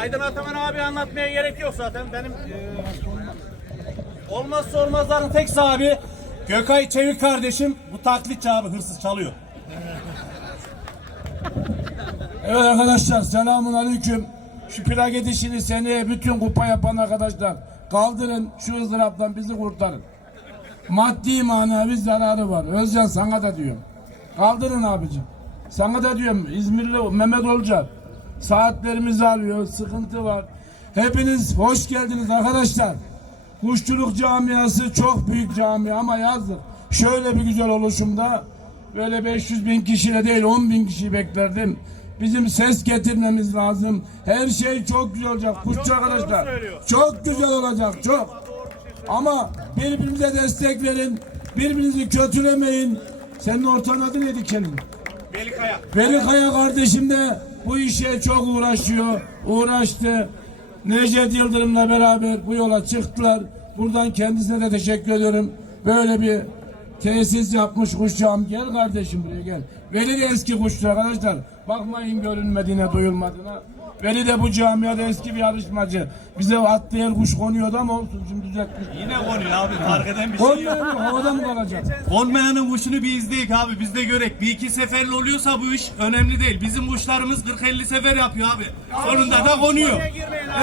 Aydın Ataman abi anlatmaya gerek yok zaten. Benim eee, olmazsa olmazların tek sahibi Gökay Çevik kardeşim. Bu taklitçi abi hırsız çalıyor. Evet arkadaşlar selamun aleyküm. Şu plak işini seneye bütün kupa yapan arkadaşlar kaldırın şu ızdıraptan bizi kurtarın. Maddi manevi zararı var. Özcan sana da diyorum. Kaldırın abicim. Sana da diyorum İzmirli Mehmet Olcay. Saatlerimizi alıyor. Sıkıntı var. Hepiniz hoş geldiniz arkadaşlar. Kuşçuluk camiası çok büyük cami ama yazdık. Şöyle bir güzel oluşumda böyle 500 bin kişiyle değil 10 bin kişi beklerdim. Bizim ses getirmemiz lazım. Her şey çok güzel olacak. Kuşçu arkadaşlar. Çok güzel olacak. Çok. Ama birbirimize destek verin. Birbirinizi kötülemeyin. Senin ortağın adı neydi Kenan? Belikaya. Veli Kaya kardeşim de bu işe çok uğraşıyor. Uğraştı. Necdet Yıldırım'la beraber bu yola çıktılar. Buradan kendisine de teşekkür ediyorum. Böyle bir tesis yapmış kuşçağım. Gel kardeşim buraya gel. Veli de eski kuşçu arkadaşlar. Bakmayın görünmediğine, duyulmadığına. Veli de bu camiada eski bir yarışmacı. Bize atlayan kuş konuyordu ama olsun şimdi düzeltmiş. Yine konuyor abi fark eden bir şey yok. Konmayan mı? Havada mı kalacak? Konmayanın kuşunu bir izleyik abi biz de görek. Bir iki seferli oluyorsa bu iş önemli değil. Bizim kuşlarımız 40-50 sefer yapıyor abi. Sonunda da konuyor.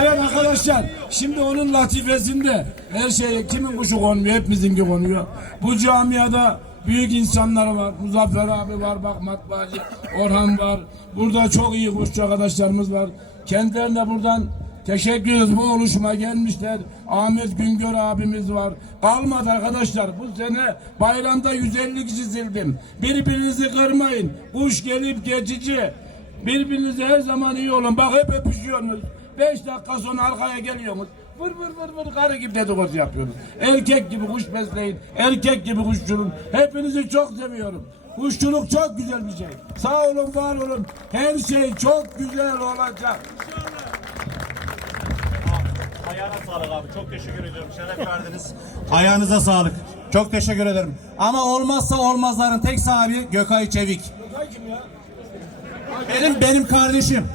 Evet arkadaşlar şimdi onun latifesinde her şey kimin kuşu konmuyor hepimizinki konuyor. Bu camiada büyük insanlar var. Muzaffer abi var bak matbaacı Orhan var. Burada çok iyi kuşçu arkadaşlarımız var. Kendilerine buradan teşekkür ederiz. Bu oluşuma gelmişler. Ahmet Güngör abimiz var. Kalmadı arkadaşlar. Bu sene bayramda 150 kişi sildim. Birbirinizi kırmayın. Kuş gelip geçici. Birbirinize her zaman iyi olun. Bak hep öpüşüyorsunuz. Beş dakika sonra arkaya geliyorsunuz. Vır vır vır vır karı gibi dedikodu yapıyorsunuz. Erkek gibi kuş besleyin. Erkek gibi kuşçuluk. Hepinizi çok seviyorum. Kuşçuluk çok güzel bir şey. Sağ olun, var olun. Her şey çok güzel olacak. Ayağına sağlık abi. Çok teşekkür ediyorum. Şeref verdiniz. Ayağınıza sağlık. Çok teşekkür ederim. Ama olmazsa olmazların tek sahibi Gökay Çevik. Benim benim kardeşim.